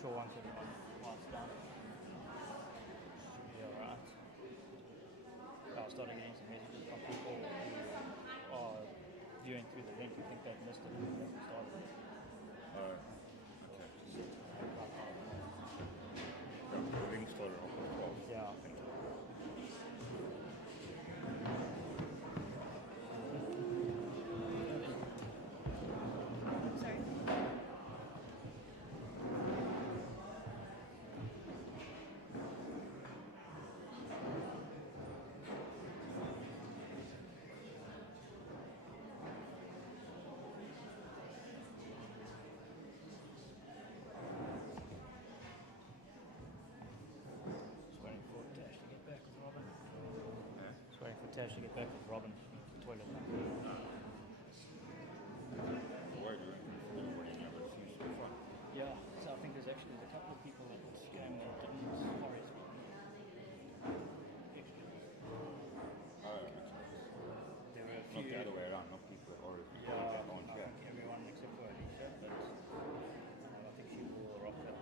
sure once everyone quiets down, should be alright. I started getting some messages from people who are viewing through the link who think they've missed it when we started. Okay. The link started off at 12. Yeah, I think so. Sorry. Just waiting for Tash to get back with Robin. Yeah. Just waiting for Tash to get back with Robin. The toilet now. Why do you everybody never seems to be fun? Yeah, so I think there's a couple of people that came that didn't RSVP. Extra. There were a few. Not the other way around, not people or Yeah, on I think everyone except for Alicia, but I think she will rock that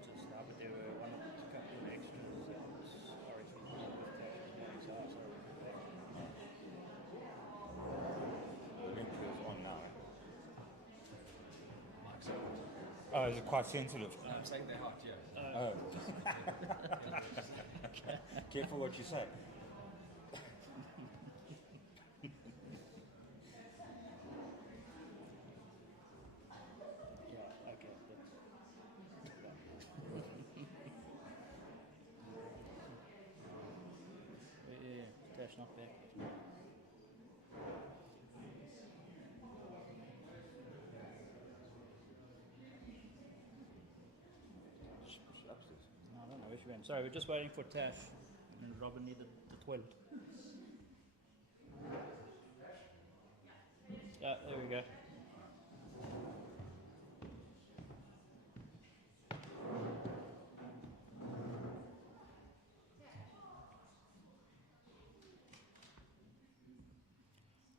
just now. But there were a couple of extras that was RSVP with Tash, so I started with that. The link is on now. So, Is it quite sensitive? I'm saying they're hot, yeah. Careful what you say. Yeah, okay. Yeah, Tash not back. She upstairs. No, I don't know where she went. Sorry, we're just waiting for Tash. And Robin needed the toilet. Yeah, there we go.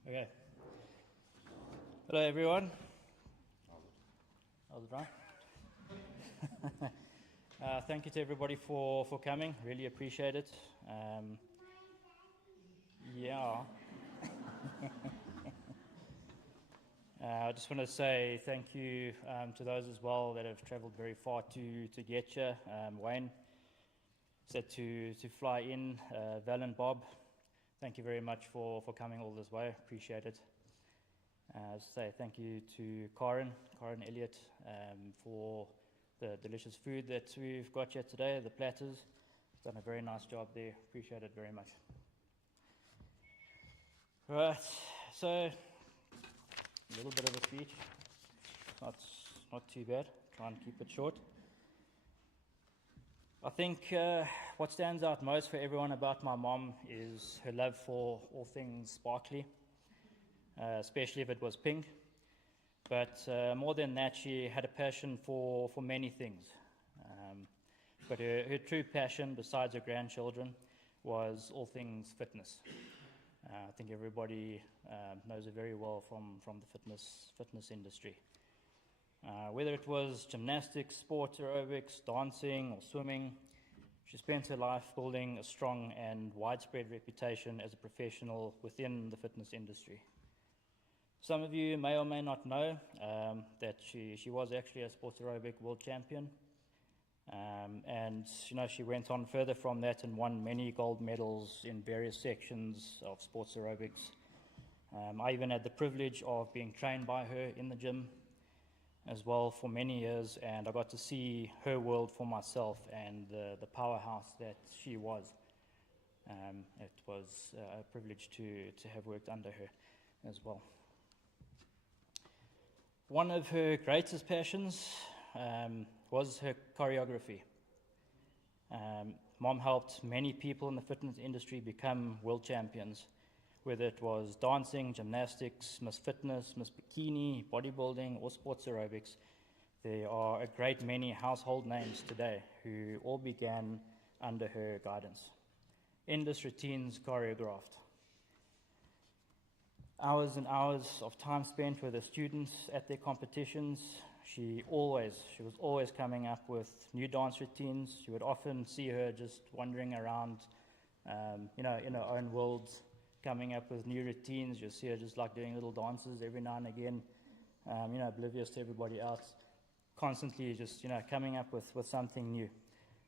Okay. Hello, everyone. How's it going? Thank you to everybody for coming. Really appreciate it. Yeah. I just want to say thank you to those as well that have travelled very far to get here. Wayne said to fly in. Val and Bob, thank you very much for coming all this way. Appreciate it. Say thank you to Karen Elliott, for the delicious food that we've got here today, the platters. Done a very nice job there. Appreciate it very much. Right, so a little bit of a speech. Not too bad. Try and keep it short. I think what stands out most for everyone about my mom is her love for all things sparkly, especially if it was pink. But more than that, she had a passion for many things. But her true passion, besides her grandchildren, was all things fitness. I think everybody knows her very well from the fitness industry. Whether it was gymnastics, sports, aerobics, dancing, or swimming, she spent her life building a strong and widespread reputation as a professional within the fitness industry. Some of you may or may not know that she was actually a sports aerobic world champion. And she went on further from that and won many gold medals in various sections of sports aerobics. I even had the privilege of being trained by her in the gym as well for many years, and I got to see her world for myself and the powerhouse that she was. It was a privilege to have worked under her as well. One of her greatest passions was her choreography. Mom helped many people in the fitness industry become world champions, whether it was dancing, gymnastics, Miss Fitness, Miss Bikini, bodybuilding, or sports aerobics. There are a great many household names today who all began under her guidance. Endless routines choreographed. Hours and hours of time spent with the students at their competitions, She was always coming up with new dance routines. You would often see her just wandering around, in her own world, coming up with new routines. You'll see her just like doing little dances every now and again, oblivious to everybody else. Constantly just, coming up with something new.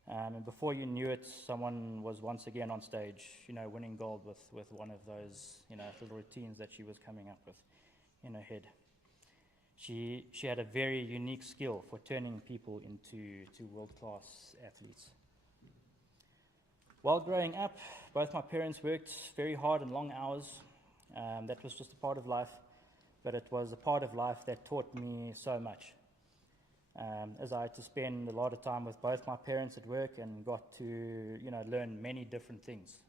And before you knew it, someone was once again on stage, winning gold with one of those, little routines that she was coming up with in her head. She had a very unique skill for turning people into world-class athletes. While growing up, both my parents worked very hard and long hours. That was just a part of life, but it was a part of life that taught me so much. As I had to spend a lot of time with both my parents at work and got to, learn many different things,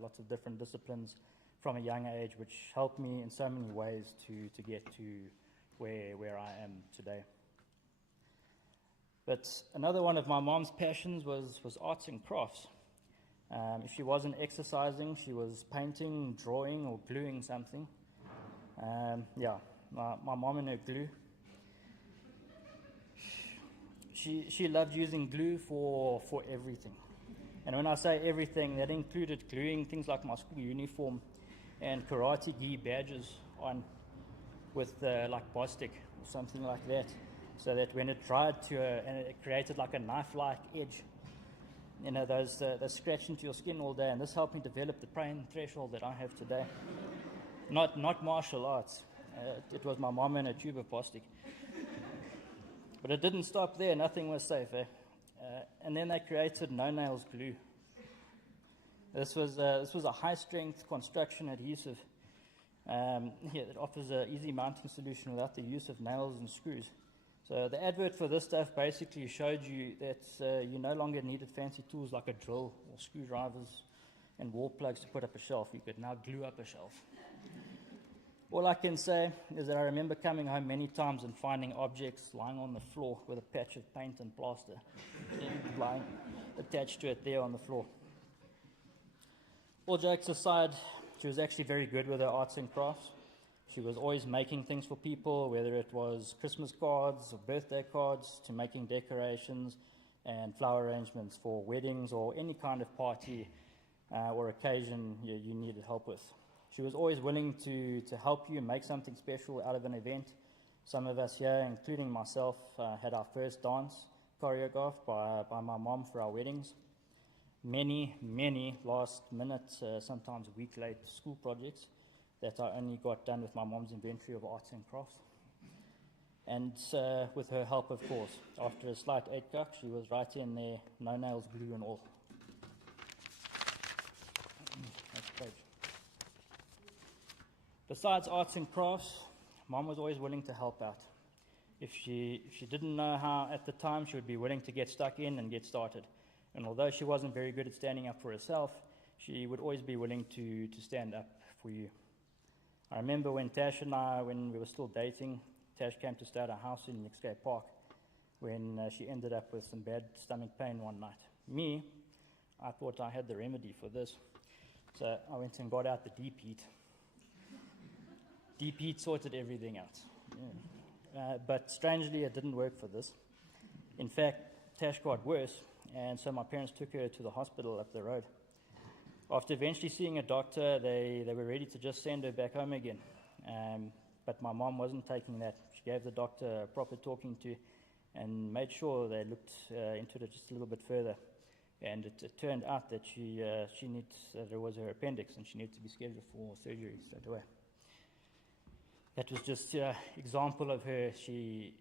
lots of different disciplines from a young age, which helped me in so many ways to get to where I am today. But another one of my mom's passions was arts and crafts. If she wasn't exercising, she was painting, drawing, or gluing something. My mom and her glue. She loved using glue for everything. And when I say everything, that included gluing things like my school uniform and karate gi badges on with like Bostik or something like that, so that when it dried and it created like a knife-like edge, those scratch into your skin all day. And this helped me develop the pain threshold that I have today. Not martial arts. It was my mom and a tube of Bostik. But it didn't stop there. Nothing was safe. And then they created no-nails glue. This was a high-strength construction adhesive. It offers an easy mounting solution without the use of nails and screws. So the advert for this stuff basically showed you that you no longer needed fancy tools like a drill or screwdrivers and wall plugs to put up a shelf. You could now glue up a shelf. All I can say is that I remember coming home many times and finding objects lying on the floor with a patch of paint and plaster lying attached to it there on the floor. All jokes aside, she was actually very good with her arts and crafts. She was always making things for people, whether it was Christmas cards or birthday cards, to making decorations and flower arrangements for weddings or any kind of party or occasion you needed help with. She was always willing to help you make something special out of an event. Some of us here, including myself, had our first dance choreographed by my mom for our weddings. Many last-minute, sometimes week-late school projects that I only got done with my mom's inventory of arts and crafts. And with her help, of course. After a slight uitkak, she was right in there, no nails, glue and all. Next page. Besides arts and crafts, Mom was always willing to help out. If she didn't know how at the time, she would be willing to get stuck in and get started. And although she wasn't very good at standing up for herself, she would always be willing to stand up for you. I remember when Tash and I, when we were still dating, Tash came to stay at our house in Nixgate Park when she ended up with some bad stomach pain one night. I thought I had the remedy for this. So I went and got out the deep heat. Deep heat sorted everything out. Yeah. But strangely, it didn't work for this. In fact, Tash got worse, and so my parents took her to the hospital up the road. After eventually seeing a doctor, they were ready to just send her back home again. But my mom wasn't taking that. She gave the doctor a proper talking to and made sure they looked into it just a little bit further. And it turned out that there was her appendix, and she needed to be scheduled for surgery straight away. That was just an example of her. She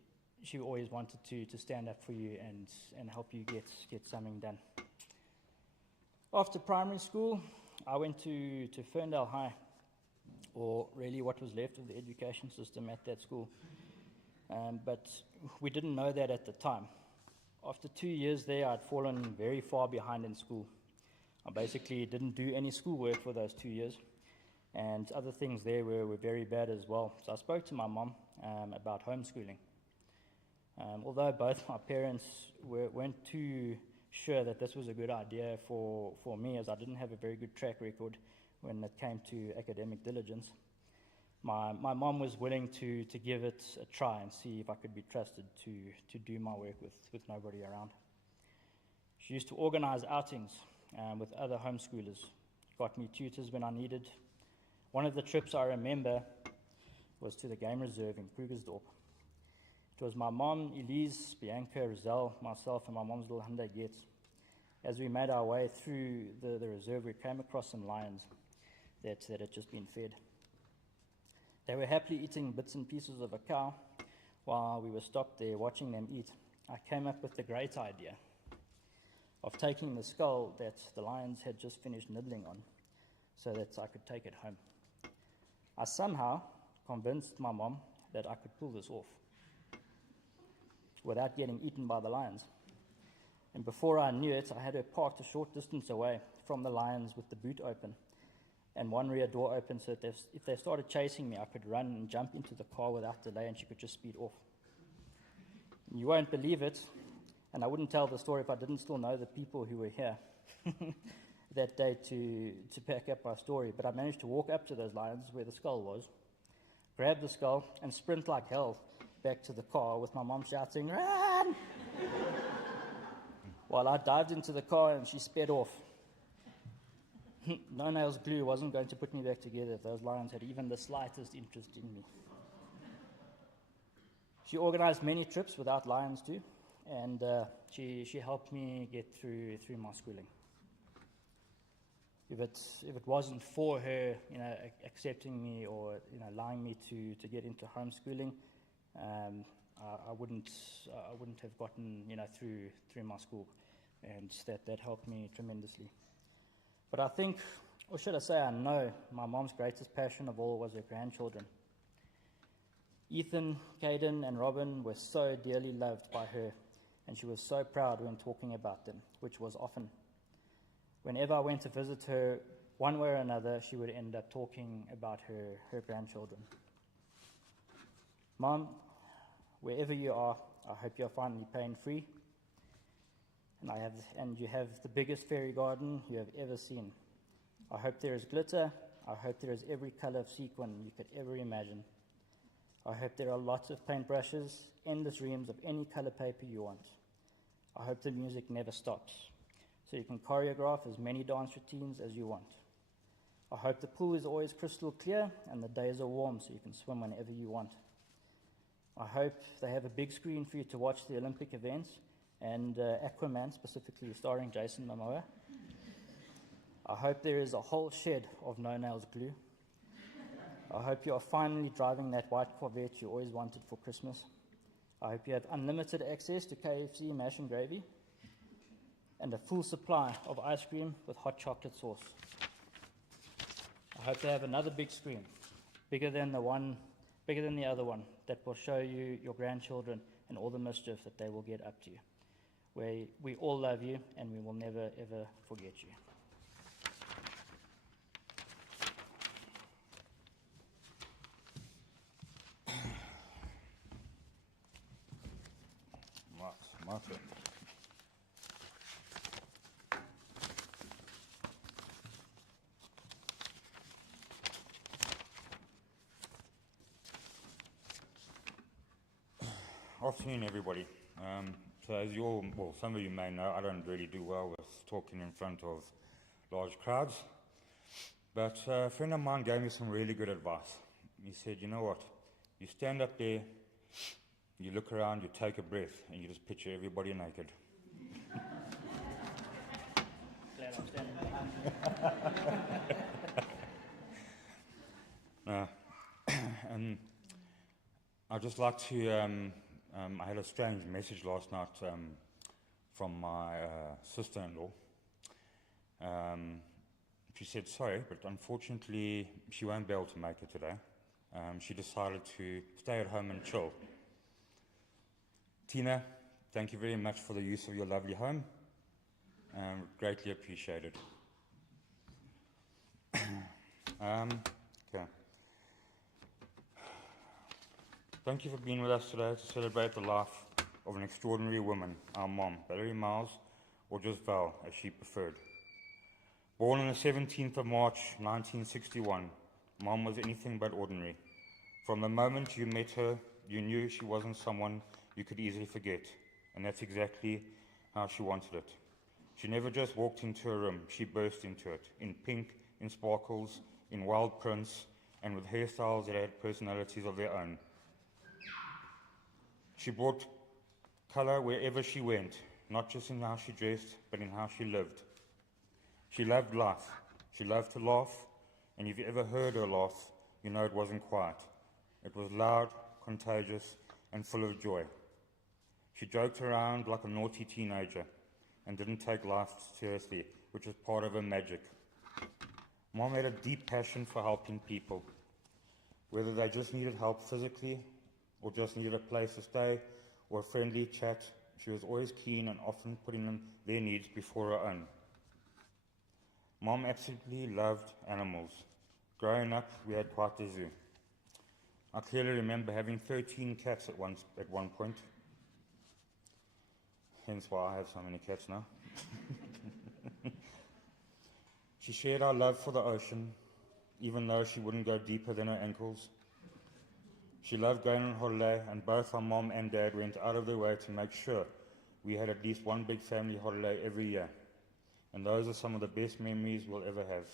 always wanted to stand up for you and help you get something done. After primary school, I went to Ferndale High, or really what was left of the education system at that school. But we didn't know that at the time. After 2 years there, I'd fallen very far behind in school. I basically didn't do any schoolwork for those 2 years. And other things there were very bad as well. So I spoke to my mom about homeschooling. Although both my parents weren't too sure that this was a good idea for me, as I didn't have a very good track record when it came to academic diligence. my mom was willing to give it a try and see if I could be trusted to do my work with nobody around. She used to organize outings with other homeschoolers, got me tutors when I needed. One of the trips I remember was to the game reserve in Krugersdorp. It was my mom, Elise, Bianca, Rizal, myself, and my mom's little Hyundai Getz. As we made our way through the reserve, we came across some lions that had just been fed. They were happily eating bits and pieces of a cow while we were stopped there watching them eat. I came up with the great idea of taking the skull that the lions had just finished nibbling on so that I could take it home. I somehow convinced my mom that I could pull this off without getting eaten by the lions. And before I knew it, I had her parked a short distance away from the lions with the boot open and one rear door open so that if they started chasing me, I could run and jump into the car without delay and she could just speed off. And you won't believe it, and I wouldn't tell the story if I didn't still know the people who were here that day to pack up our story, but I managed to walk up to those lions where the skull was, grab the skull, and sprint like hell back to the car with my mom shouting, "Run!" while I dived into the car and she sped off. No nails glue wasn't going to put me back together if those lions had even the slightest interest in me. She organized many trips without lions too, and she helped me get through my schooling. If it wasn't for her, accepting me or allowing me to get into homeschooling, I wouldn't have gotten through my school, and that helped me tremendously. But I think, or should I say I know, my mom's greatest passion of all was her grandchildren. Ethan, Caden, and Robin were so dearly loved by her, and she was so proud when talking about them, which was often. Whenever I went to visit her, one way or another, she would end up talking about her grandchildren. Mom, wherever you are, I hope you're finally pain-free, and you have the biggest fairy garden you have ever seen. I hope there is glitter. I hope there is every color of sequin you could ever imagine. I hope there are lots of paintbrushes, endless reams of any color paper you want. I hope the music never stops, so you can choreograph as many dance routines as you want. I hope the pool is always crystal clear and the days are warm so you can swim whenever you want. I hope they have a big screen for you to watch the Olympic events and Aquaman, specifically starring Jason Momoa. I hope there is a whole shed of no-nails glue. I hope you are finally driving that white Corvette you always wanted for Christmas. I hope you have unlimited access to KFC mash and gravy and a full supply of ice cream with hot chocolate sauce. I hope they have another big screen, bigger than the other one, that will show you your grandchildren and all the mischief that they will get up to. We all love you and we will never ever forget you. My turn. Afternoon, everybody. So as some of you may know, I don't really do well with talking in front of large crowds. But a friend of mine gave me some really good advice. He said, you know what, you stand up there, you look around, you take a breath, and you just picture everybody naked. Glad I'm standing behind you. And I'd just like to, I had a strange message last night from my sister-in-law. She said, sorry, but unfortunately she won't be able to make it today. She decided to stay at home and chill. Tina, thank you very much for the use of your lovely home. Greatly appreciated. Okay. Thank you for being with us today to celebrate the life of an extraordinary woman, our mom, Val Miles, or just Val, as she preferred. Born on the 17th of March, 1961, Mom was anything but ordinary. From the moment you met her, you knew she wasn't someone you could easily forget, and that's exactly how she wanted it. She never just walked into a room, she burst into it, in pink, in sparkles, in wild prints, and with hairstyles that had personalities of their own. She brought color wherever she went, not just in how she dressed, but in how she lived. She loved life. She loved to laugh, and if you ever heard her laugh, you know it wasn't quiet. It was loud, contagious, and full of joy. She joked around like a naughty teenager and didn't take life seriously, which was part of her magic. Mom had a deep passion for helping people, whether they just needed help physically or just needed a place to stay or a friendly chat. She was always keen and often putting their needs before her own. Mom absolutely loved animals. Growing up, we had quite a zoo. I clearly remember having 13 cats at one point. Hence why I have so many cats now. She shared our love for the ocean, even though she wouldn't go deeper than her ankles. She loved going on holiday, and both our mom and dad went out of their way to make sure we had at least one big family holiday every year. And those are some of the best memories we'll ever have.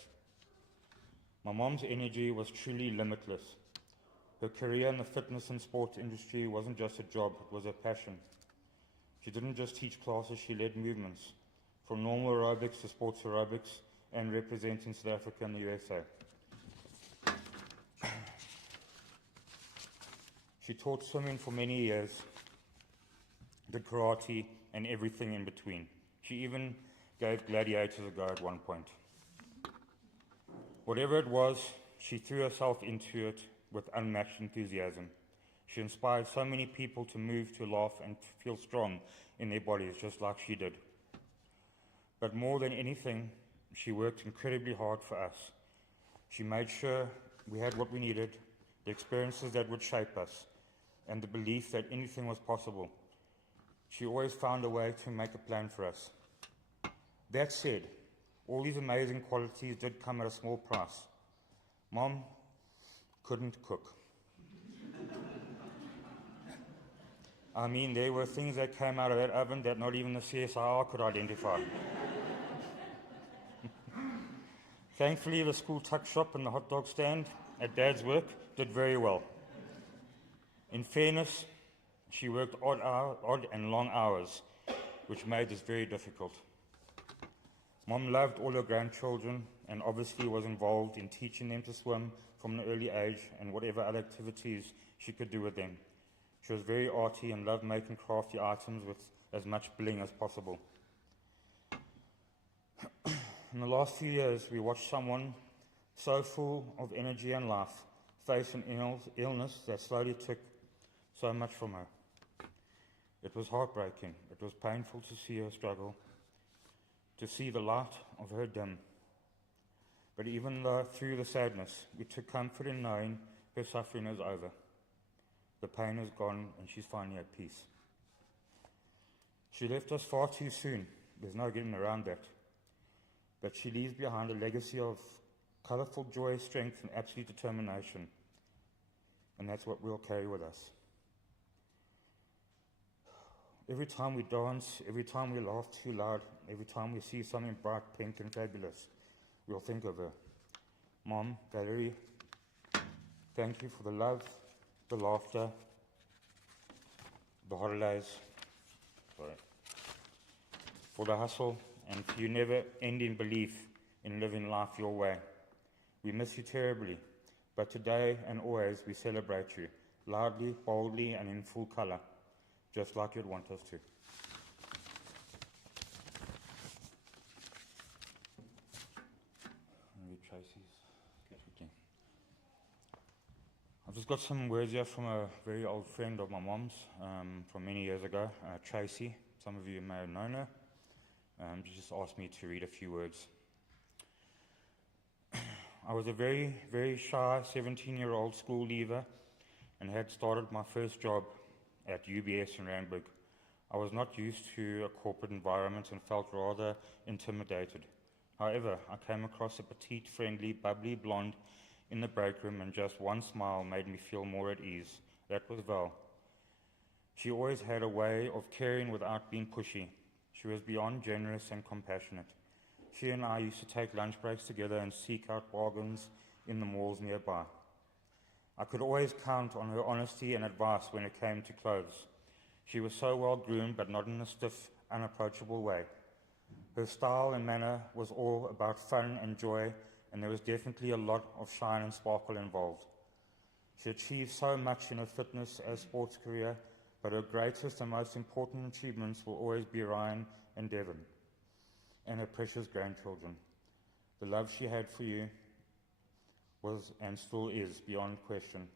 My mom's energy was truly limitless. Her career in the fitness and sports industry wasn't just a job, it was a passion. She didn't just teach classes, she led movements, from normal aerobics to sports aerobics, and representing South Africa and the USA. She taught swimming for many years, did karate, and everything in between. She even gave gladiators a go at one point. Whatever it was, she threw herself into it with unmatched enthusiasm. She inspired so many people to move, to laugh, and to feel strong in their bodies, just like she did. But more than anything, she worked incredibly hard for us. She made sure we had what we needed, the experiences that would shape us, and the belief that anything was possible. She always found a way to make a plan for us. That said, all these amazing qualities did come at a small price. Mom couldn't cook. I mean, there were things that came out of that oven that not even the CSIR could identify. Thankfully, the school tuck shop and the hot dog stand at Dad's work did very well. In fairness, she worked odd and long hours, which made this very difficult. Mom loved all her grandchildren and obviously was involved in teaching them to swim from an early age and whatever other activities she could do with them. She was very arty and loved making crafty items with as much bling as possible. In the last few years, we watched someone so full of energy and life face an illness that slowly took so much from her. It was heartbreaking. It was painful to see her struggle, to see the light of her dim. But even though through the sadness, we took comfort in knowing her suffering is over. The pain is gone and she's finally at peace. She left us far too soon. There's no getting around that. But she leaves behind a legacy of colourful joy, strength, and absolute determination. And that's what we'll carry with us. Every time we dance, every time we laugh too loud, every time we see something bright, pink, and fabulous, we'll think of her. Mom, Valerie, thank you for the love, the laughter, the holidays, for the hustle, and for your never-ending belief in living life your way. We miss you terribly, but today and always we celebrate you, loudly, boldly, and in full colour, just like you'd want us to. I've just got some words here from a very old friend of my mom's from many years ago, Tracy. Some of you may have known her. She just asked me to read a few words. I was a very, very shy 17-year-old school leaver and had started my first job at UBS in Randburg. I was not used to a corporate environment and felt rather intimidated. However, I came across a petite, friendly, bubbly blonde in the break room, and just one smile made me feel more at ease. That was Val. She always had a way of caring without being pushy. She was beyond generous and compassionate. She and I used to take lunch breaks together and seek out bargains in the malls nearby. I could always count on her honesty and advice when it came to clothes. She was so well groomed, but not in a stiff, unapproachable way. Her style and manner was all about fun and joy, and there was definitely a lot of shine and sparkle involved. She achieved so much in her fitness as sports career, but her greatest and most important achievements will always be Ryan and Devon, and her precious grandchildren. The love she had for you was and still is beyond question.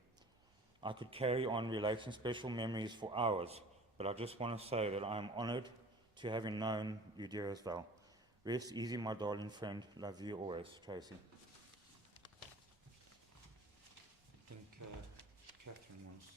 I could carry on relating special memories for hours, but I just want to say that I am honoured to having known you, dearest Val. Rest easy, my darling friend. Love you always, Tracy. I think Catherine wants to...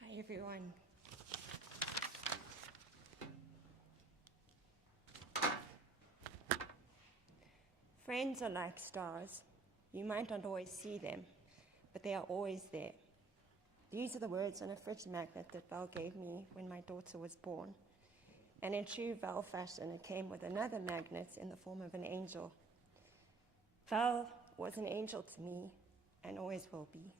Hi, everyone. Friends are like stars. You might not always see them, but they are always there. These are the words on a fridge magnet that Val gave me when my daughter was born. And in true Val fashion, it came with another magnet in the form of an angel. Val was an angel to me and always will be.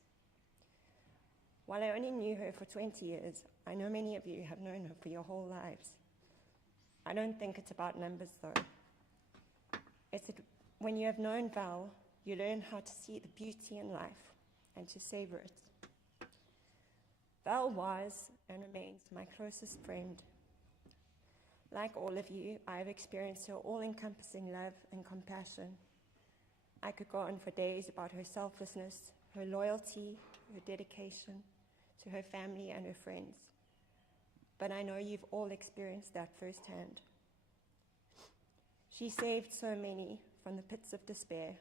While I only knew her for 20 years, I know many of you have known her for your whole lives. I don't think it's about numbers, though. When you have known Val, you learn how to see the beauty in life and to savor it. Val was and remains my closest friend. Like all of you, I have experienced her all-encompassing love and compassion. I could go on for days about her selflessness, her loyalty, her dedication to her family and her friends. But I know you've all experienced that firsthand. She saved so many from the pits of despair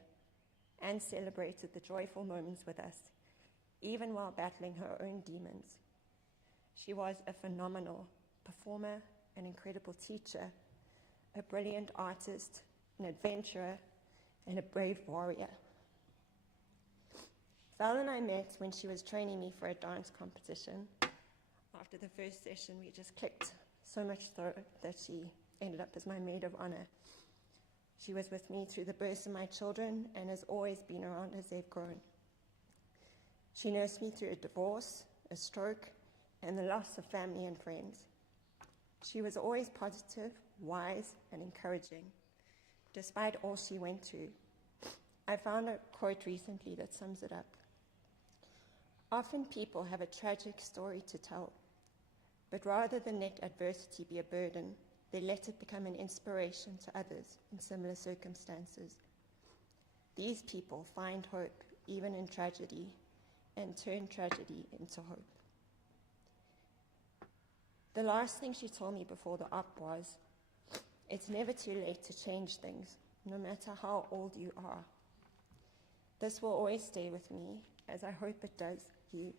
and celebrated the joyful moments with us, even while battling her own demons. She was a phenomenal performer, an incredible teacher, a brilliant artist, an adventurer, and a brave warrior. Val and I met when she was training me for a dance competition. After the first session, we just clicked so much so that she ended up as my maid of honor. She was with me through the births of my children and has always been around as they've grown. She nursed me through a divorce, a stroke, and the loss of family and friends. She was always positive, wise, and encouraging, despite all she went through. I found a quote recently that sums it up. Often people have a tragic story to tell, but rather than let adversity be a burden, they let it become an inspiration to others in similar circumstances. These people find hope even in tragedy and turn tragedy into hope. The last thing she told me before the op was, it's never too late to change things, no matter how old you are. This will always stay with me, as I hope it does you.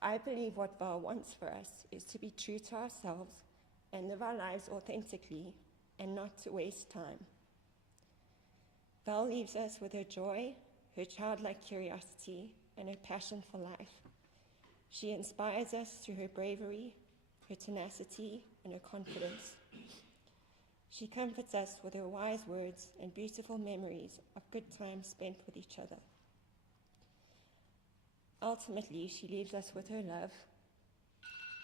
I believe what Val wants for us is to be true to ourselves and live our lives authentically and not to waste time. Val leaves us with her joy, her childlike curiosity, and her passion for life. She inspires us through her bravery, her tenacity, and her confidence. She comforts us with her wise words and beautiful memories of good times spent with each other. Ultimately, she leaves us with her love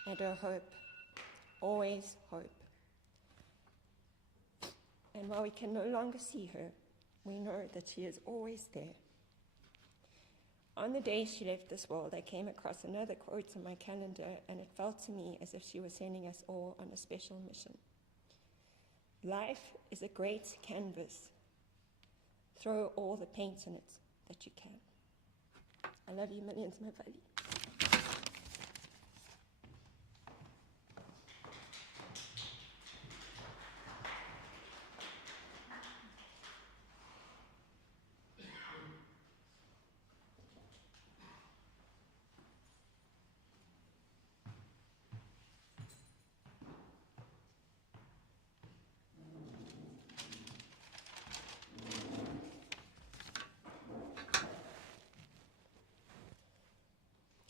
and her hope, always hope. And while we can no longer see her, we know that she is always there. On the day she left this world, I came across another quote on my calendar, and it felt to me as if she was sending us all on a special mission. Life is a great canvas. Throw all the paint in it that you can. I love you millions, my buddy.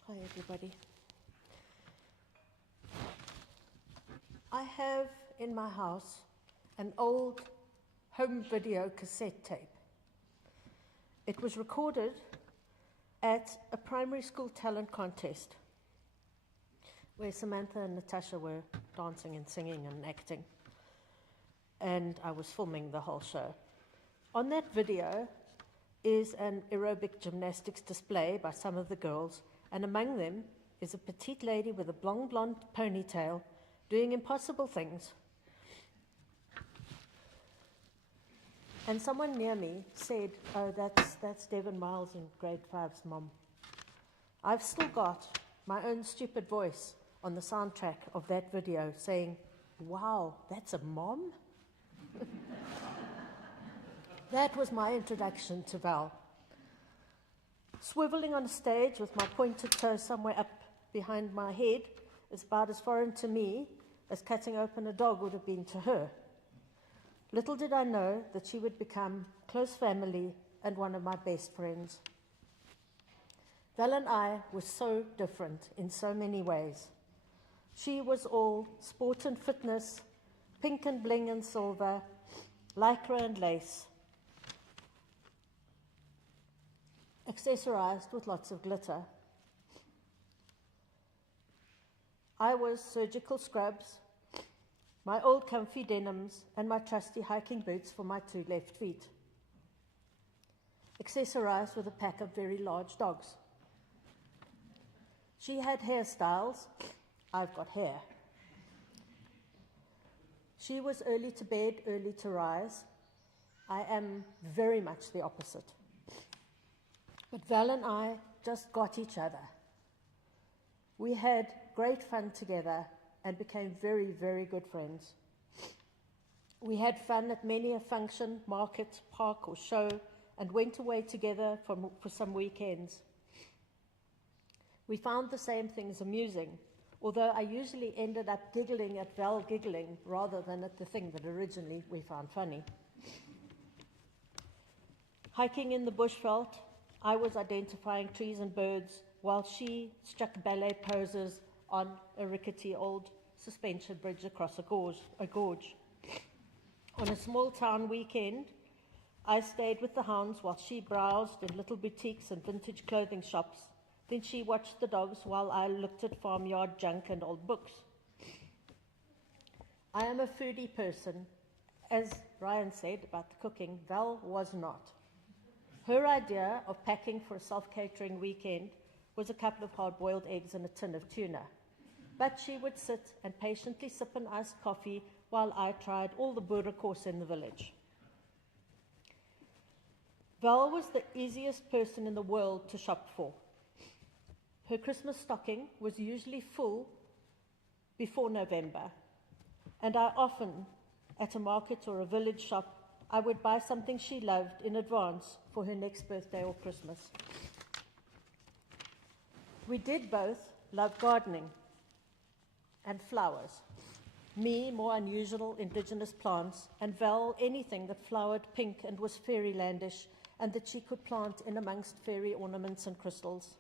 Hi, everybody. I have in my house an old home video cassette tape. It was recorded at a primary school talent contest where Samantha and Natasha were dancing and singing and acting. And I was filming the whole show. On that video is an aerobic gymnastics display by some of the girls, and among them is a petite lady with a blonde ponytail doing impossible things. And someone near me said, "Oh, that's Val Miles in grade 5's mom." I've still got my own stupid voice on the soundtrack of that video saying, "Wow, that's a mom?" That was my introduction to Val. Swiveling on a stage with my pointed toe somewhere up behind my head is about as foreign to me as cutting open a dog would have been to her. Little did I know that she would become close family and one of my best friends. Val and I were so different in so many ways. She was all sport and fitness, pink and bling and silver, lycra and lace, accessorized with lots of glitter. I was surgical scrubs, my old comfy denims, and my trusty hiking boots for my 2 left feet, accessorized with a pack of very large dogs. She had hairstyles, I've got hair. She was early to bed, early to rise. I am very much the opposite. But Val and I just got each other. We had great fun together and became very, very good friends. We had fun at many a function, market, park, or show, and went away together for some weekends. We found the same things amusing, although I usually ended up giggling at Val giggling rather than at the thing that originally we found funny. Hiking in the bushveld, I was identifying trees and birds while she struck ballet poses on a rickety old suspension bridge across a gorge. On a small town weekend, I stayed with the hounds while she browsed in little boutiques and vintage clothing shops. Then she watched the dogs while I looked at farmyard junk and old books. I am a foodie person. As Ryan said about the cooking, Val was not. Her idea of packing for a self-catering weekend was a couple of hard-boiled eggs and a tin of tuna. But she would sit and patiently sip an iced coffee while I tried all the boerekosse in the village. Val was the easiest person in the world to shop for. Her Christmas stocking was usually full before November, and I often, at a market or a village shop, I would buy something she loved in advance for her next birthday or Christmas. We did both love gardening and flowers. Me, more unusual indigenous plants, and Val, anything that flowered pink and was fairylandish and that she could plant in amongst fairy ornaments and crystals.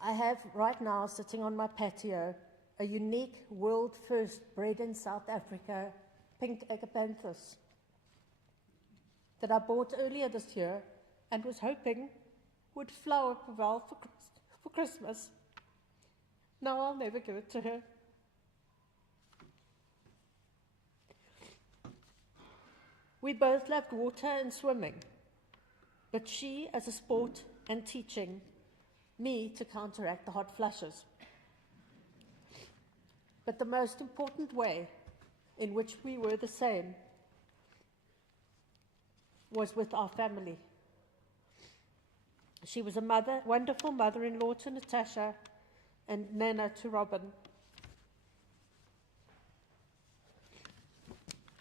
I have right now sitting on my patio a unique world first bred in South Africa pink agapanthus that I bought earlier this year and was hoping would flower for Val for Christmas. Now I'll never give it to her. We both loved water and swimming, but she as a sport and teaching, me to counteract the hot flushes. But the most important way in which we were the same was with our family. She was a mother, wonderful mother-in-law to Natasha and Nana to Robin.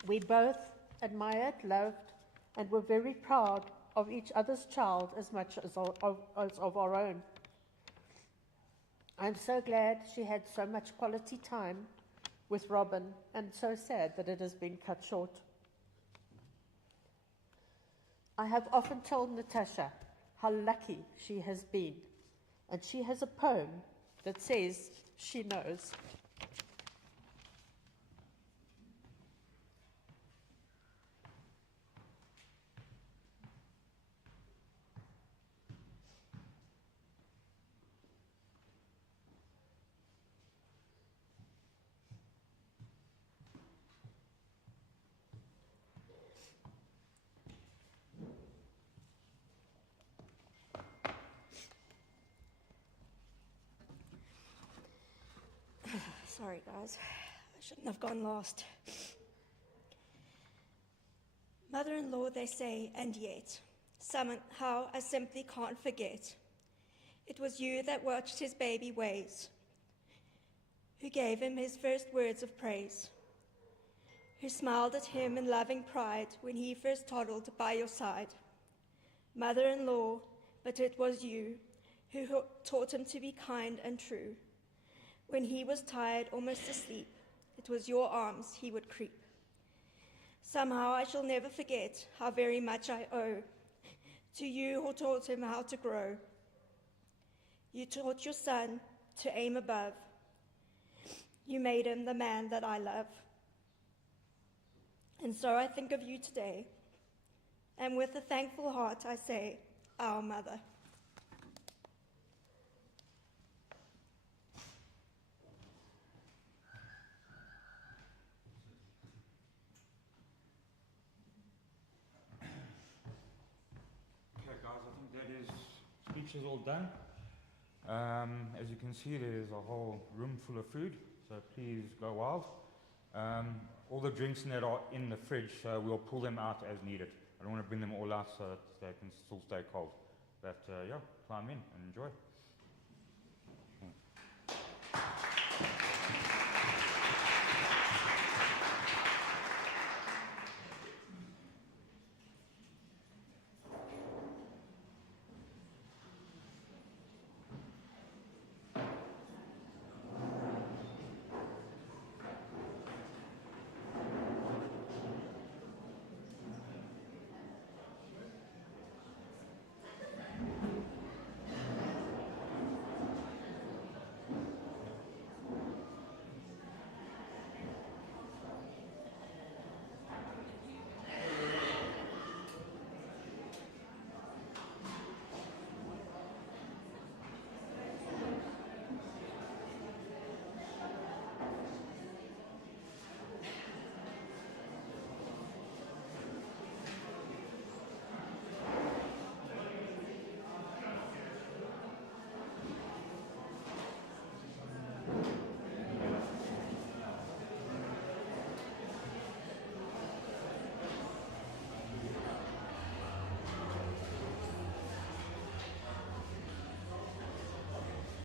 We both admired, loved, and were very proud of each other's child as much as of our own. I'm so glad she had so much quality time with Robin, and so sad that it has been cut short. I have often told Natasha how lucky she has been And she has a poem that says she knows. Sorry, guys. I shouldn't have gone last. Mother-in-law, they say, and yet, somehow I simply can't forget. It was you that watched his baby ways, who gave him his first words of praise, who smiled at him in loving pride when he first toddled by your side. Mother-in-law, but it was you who taught him to be kind and true. When he was tired, almost asleep, it was your arms he would creep. Somehow I shall never forget how very much I owe to you who taught him how to grow. You taught your son to aim above. You made him the man that I love. And so I think of you today, and with a thankful heart I say, Our Mother. Okay, guys, I think that is speech is all done. As you can see, there's a whole room full of food, so please go wild. All the drinks that are in the fridge, we'll pull them out as needed. I don't want to bring them all out so that they can still stay cold. But yeah, climb in and enjoy.